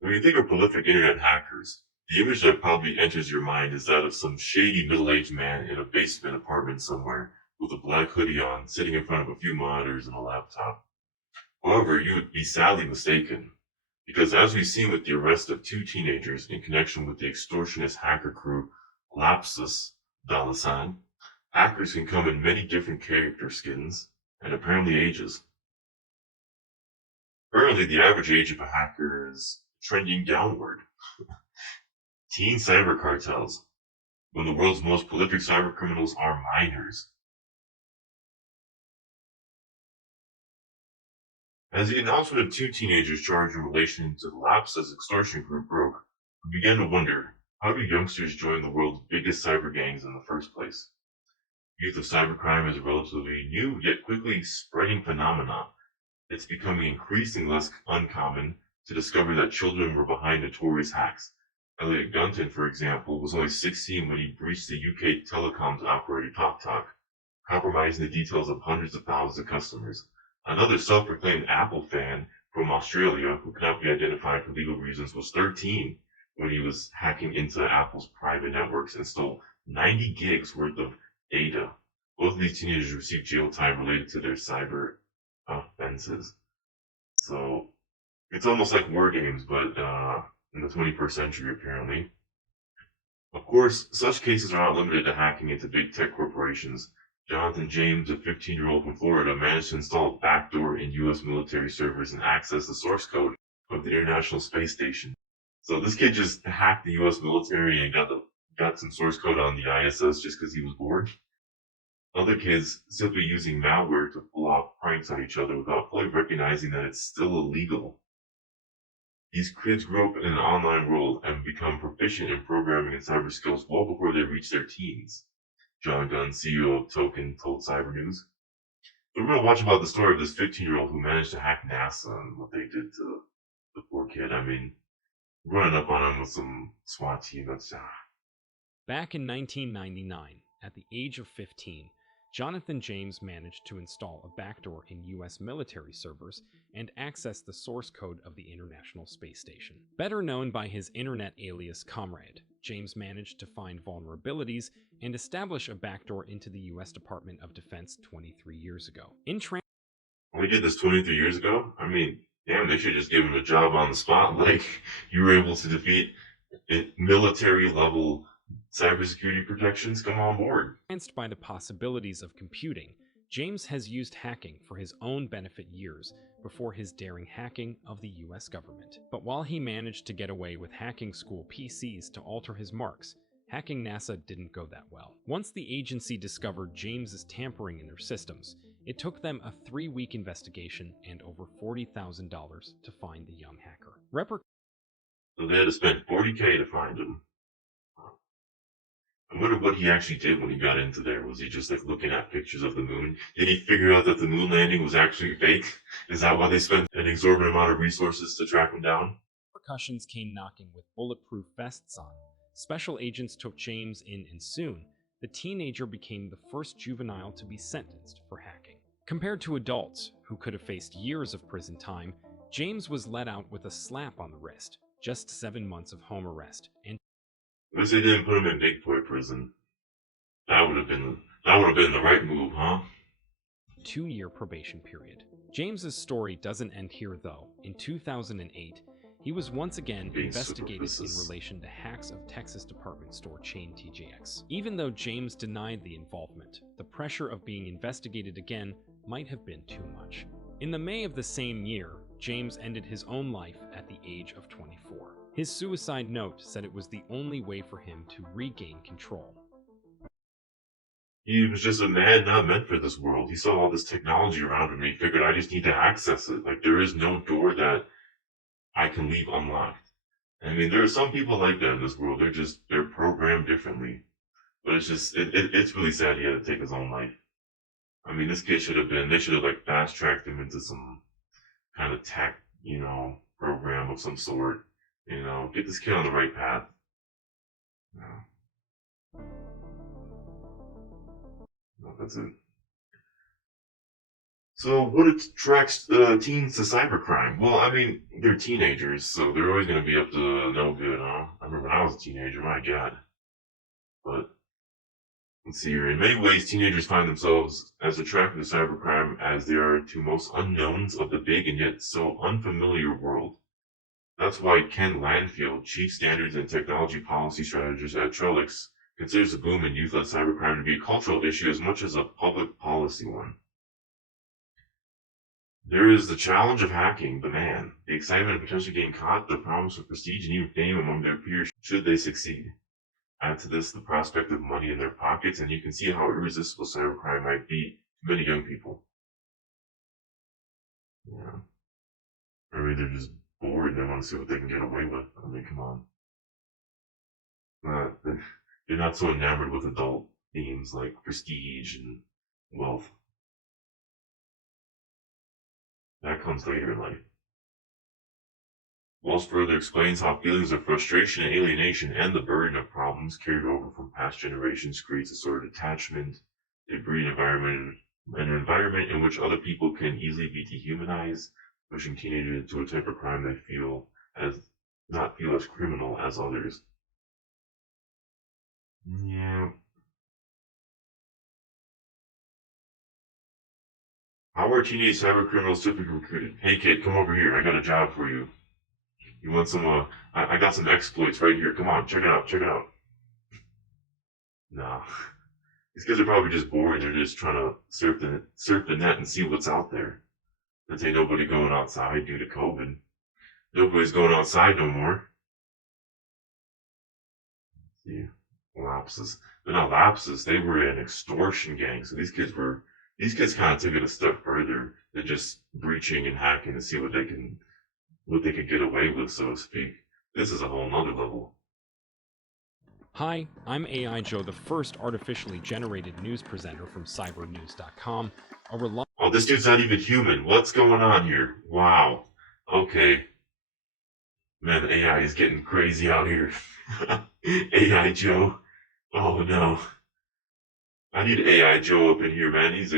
When you think of prolific internet hackers, the image that probably enters your mind is that of some shady middle-aged man in a basement apartment somewhere with a black hoodie on, sitting in front of a few monitors and a laptop. However, you would be sadly mistaken, because as we've seen with the arrest of two teenagers in connection with the extortionist hacker crew Lapsus Dalasan, hackers can come in many different character skins and apparently ages. Currently, the average age of a hacker is trending downward. Teen cyber cartels, when the world's most prolific cyber criminals are minors. As the announcement of two teenagers charged in relation to the Lapsus extortion group broke, we began to wonder, how do youngsters join the world's biggest cyber gangs in the first place? Youth of cybercrime is a relatively new yet quickly spreading phenomenon. It's becoming increasingly less uncommon to discover that children were behind notorious hacks. Elliot Gunton, for example, was only 16 when he breached the UK telecoms operator TalkTalk, compromising the details of hundreds of thousands of customers. Another self-proclaimed Apple fan from Australia, who cannot be identified for legal reasons, was 13 when he was hacking into Apple's private networks and stole 90 gigs worth of data. Both of these teenagers received jail time related to their cyber offenses. So it's almost like war games, but in the 21st century, apparently. Of course, such cases are not limited to hacking into big tech corporations. Jonathan James, a 15-year-old from Florida, managed to install a backdoor in U.S. military servers and access the source code of the International Space Station. So this kid just hacked the U.S. military and got some source code on the ISS just because he was bored. Other kids simply using malware to pull off pranks on each other without fully recognizing that it's still illegal. These kids grow up in an online world and become proficient in programming and cyber skills well before they reach their teens. John Gunn, CEO of Token, told Cyber News. But we're going to watch about the story of this 15-year-old who managed to hack NASA and what they did to the poor kid. I mean, running up on him with some SWAT team, that's... Back in 1999, at the age of 15, Jonathan James managed to install a backdoor in US military servers and access the source code of the International Space Station. Better known by his internet alias Comrade, James managed to find vulnerabilities and establish a backdoor into the US Department of Defense 23 years ago. We did this 23 years ago? I mean, damn, they should just give him a job on the spot. Like, you were able to defeat military-level cybersecurity protections? Come on board. Entranced by the possibilities of computing, James has used hacking for his own benefit years before his daring hacking of the US government. But while he managed to get away with hacking school PCs to alter his marks, hacking NASA didn't go that well. Once the agency discovered James's tampering in their systems, it took them a 3-week investigation and over $40,000 to find the young hacker. So they had to spend $40K to find him. I wonder what he actually did when he got into there. Was he just like looking at pictures of the moon? Did he figure out that the moon landing was actually fake? Is that why they spent an exorbitant amount of resources to track him down? Repercussions came knocking with bulletproof vests on. Special agents took James in, and soon, the teenager became the first juvenile to be sentenced for hacking. Compared to adults, who could have faced years of prison time, James was let out with a slap on the wrist, just 7 months of home arrest, and At least they didn't put him in big boy prison. That would have been the right move, huh? 2-year probation period. James's story doesn't end here though. In 2008, he was once again investigated in relation to hacks of Texas department store chain TJX. Even though James denied the involvement, the pressure of being investigated again might have been too much. In the May of the same year, James ended his own life at the age of 24. His suicide note said it was the only way for him to regain control. He was just a man not meant for this world. He saw all this technology around him and he figured, I just need to access it. Like, there is no door that I can leave unlocked. I mean, there are some people like that in this world. They're programmed differently. But it's really sad he had to take his own life. I mean, this kid they should have like fast tracked him into some kind of tech, program of some sort. Get this kid on the right path. No, that's it. So what attracts teens to cybercrime? Well, I mean, they're teenagers, so they're always going to be up to no good, huh? I remember when I was a teenager, my God. But let's see here. In many ways, teenagers find themselves as attracted to cybercrime as they are to most unknowns of the big and yet so unfamiliar world. That's why Ken Landfield, Chief Standards and Technology Policy Strategist at Trellix, considers the boom in youth-led cybercrime to be a cultural issue as much as a public policy one. There is the challenge of hacking, the man, the excitement of potentially getting caught, the promise of prestige and even fame among their peers should they succeed. Add to this the prospect of money in their pockets, and you can see how irresistible cybercrime might be to many young people. Yeah. Or maybe they're just bored and they want to see what they can get away with. I mean, come on. They're not so enamored with adult themes like prestige and wealth. That comes later in life. Wells further explains how feelings of frustration and alienation and the burden of problems carried over from past generations creates a sort of attachment, a breed environment, an environment in which other people can easily be dehumanized, pushing teenagers into a type of crime they not feel as criminal as others. Yeah. How are teenage cyber criminals typically recruited? Hey kid, come over here. I got a job for you. You want some, I got some exploits right here. Come on, check it out, check it out. Nah. These kids are probably just bored. They're just trying to surf the net and see what's out there. There's ain't nobody going outside due to COVID. Nobody's going outside no more. See, lapses. But not lapses. They were an extortion gang. So these kids kind of took it a step further than just breaching and hacking to see what they could get away with, so to speak. This is a whole nother level. Hi, I'm AI Joe, the first artificially generated news presenter from cybernews.com. Oh, this dude's not even human. What's going on here? Wow. Okay. Man, AI is getting crazy out here. AI Joe. Oh no. I need AI Joe up in here, man. Needs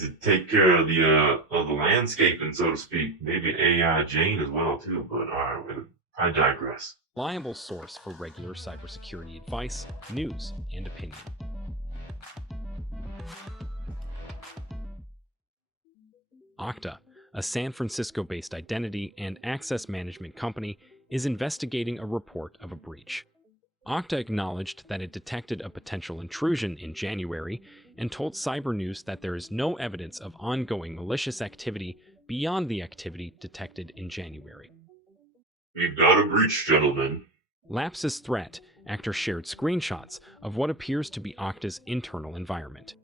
to take care of the landscaping, so to speak. Maybe AI Jane as well too. But all right, I digress. Reliable source for regular cybersecurity advice, news, and opinion. Okta, a San Francisco-based identity and access management company, is investigating a report of a breach. Okta acknowledged that it detected a potential intrusion in January and told Cybernews that there is no evidence of ongoing malicious activity beyond the activity detected in January. We've got a breach, gentlemen. Lapsus threat actor shared screenshots of what appears to be Okta's internal environment.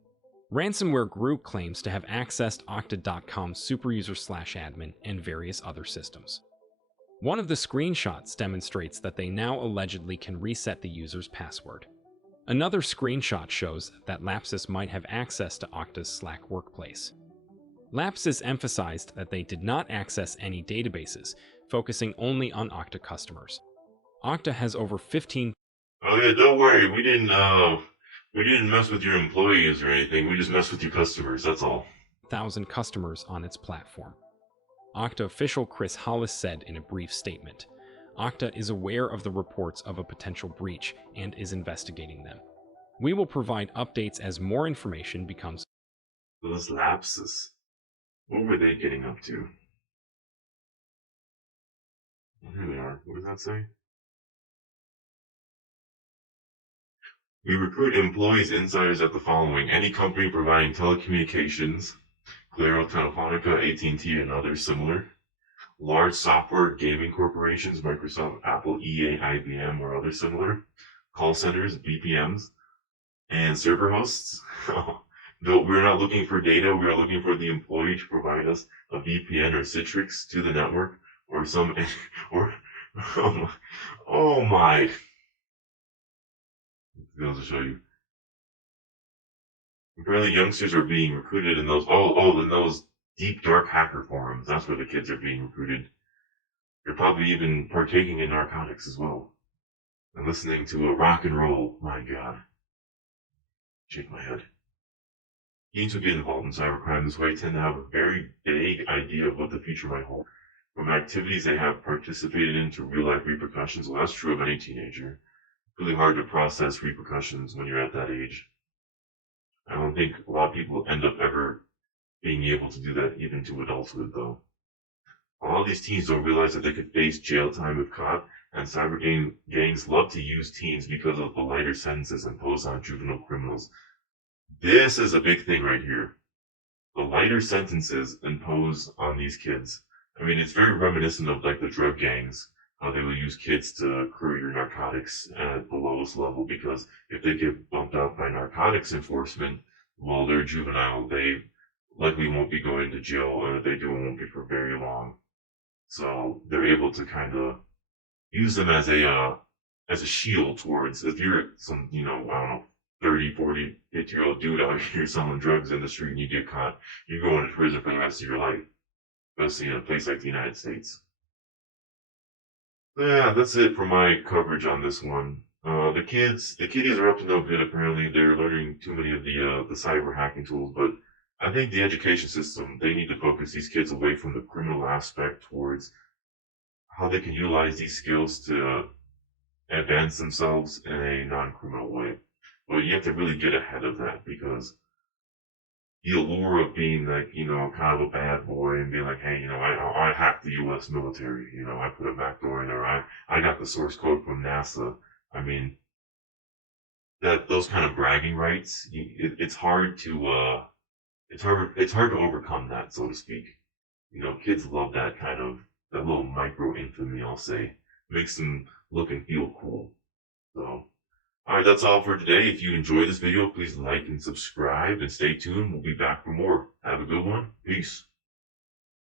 Ransomware group claims to have accessed Okta.com's superuser/admin and various other systems. One of the screenshots demonstrates that they now allegedly can reset the user's password. Another screenshot shows that Lapsus might have access to Okta's Slack workplace. Lapsus emphasized that they did not access any databases, focusing only on Okta customers. Okta has over 15. Oh yeah, don't worry. We didn't mess with your employees or anything. We just messed with your customers. That's all. 1,000 customers on its platform. Okta official Chris Hollis said in a brief statement, Okta is aware of the reports of a potential breach and is investigating them. We will provide updates as more information becomes. Those lapses. What were they getting up to? Here they are. What does that say? We recruit employees insiders at the following: any company providing telecommunications, Claro, Telefonica, AT&T, and others similar. Large software gaming corporations, Microsoft, Apple, EA, IBM, or others similar. Call centers, BPMs, and server hosts. No, we're not looking for data. We are looking for the employee to provide us a VPN or Citrix to the network, or oh my. I'll just show you. Apparently, youngsters are being recruited in those deep dark hacker forums. That's where the kids are being recruited. They're probably even partaking in narcotics as well, and listening to a rock and roll. My God, shake my head. Teens who get involved in cybercrime this way tend to have a very vague idea of what the future might hold. From activities they have participated in to real life repercussions, well, that's true of any teenager. It's really hard to process repercussions when you're at that age. I don't think a lot of people end up ever being able to do that even to adulthood, though. A lot of these teens don't realize that they could face jail time if caught, and gangs love to use teens because of the lighter sentences imposed on juvenile criminals. This is a big thing right here. The lighter sentences imposed on these kids. I mean, it's very reminiscent of like the drug gangs, how they will use kids to courier narcotics at the lowest level because if they get bumped out by narcotics enforcement while they're juvenile, they likely won't be going to jail, or if they do, it won't be for very long. So they're able to kind of use them as a shield towards if you're some, I don't know, 30, 40, 50-year-old dude out here selling drugs in the street and you get caught, you're going to prison for the rest of your life, especially in a place like the United States. Yeah, that's it for my coverage on this one. The kiddies are up to no good. Apparently, they're learning too many of the cyber hacking tools. But I think the education system, they need to focus these kids away from the criminal aspect towards how they can utilize these skills to advance themselves in a non-criminal way. But you have to really get ahead of that because the allure of being like, kind of a bad boy and being like, hey, I hacked the U.S. military, I put a backdoor in there, I got the source code from NASA. I mean, that those kind of bragging rights, it's hard to it's hard to overcome that, so to speak. Kids love that little micro infamy, I'll say, makes them look and feel cool. So. Alright, that's all for today. If you enjoyed this video, please like and subscribe and stay tuned. We'll be back for more. Have a good one. Peace.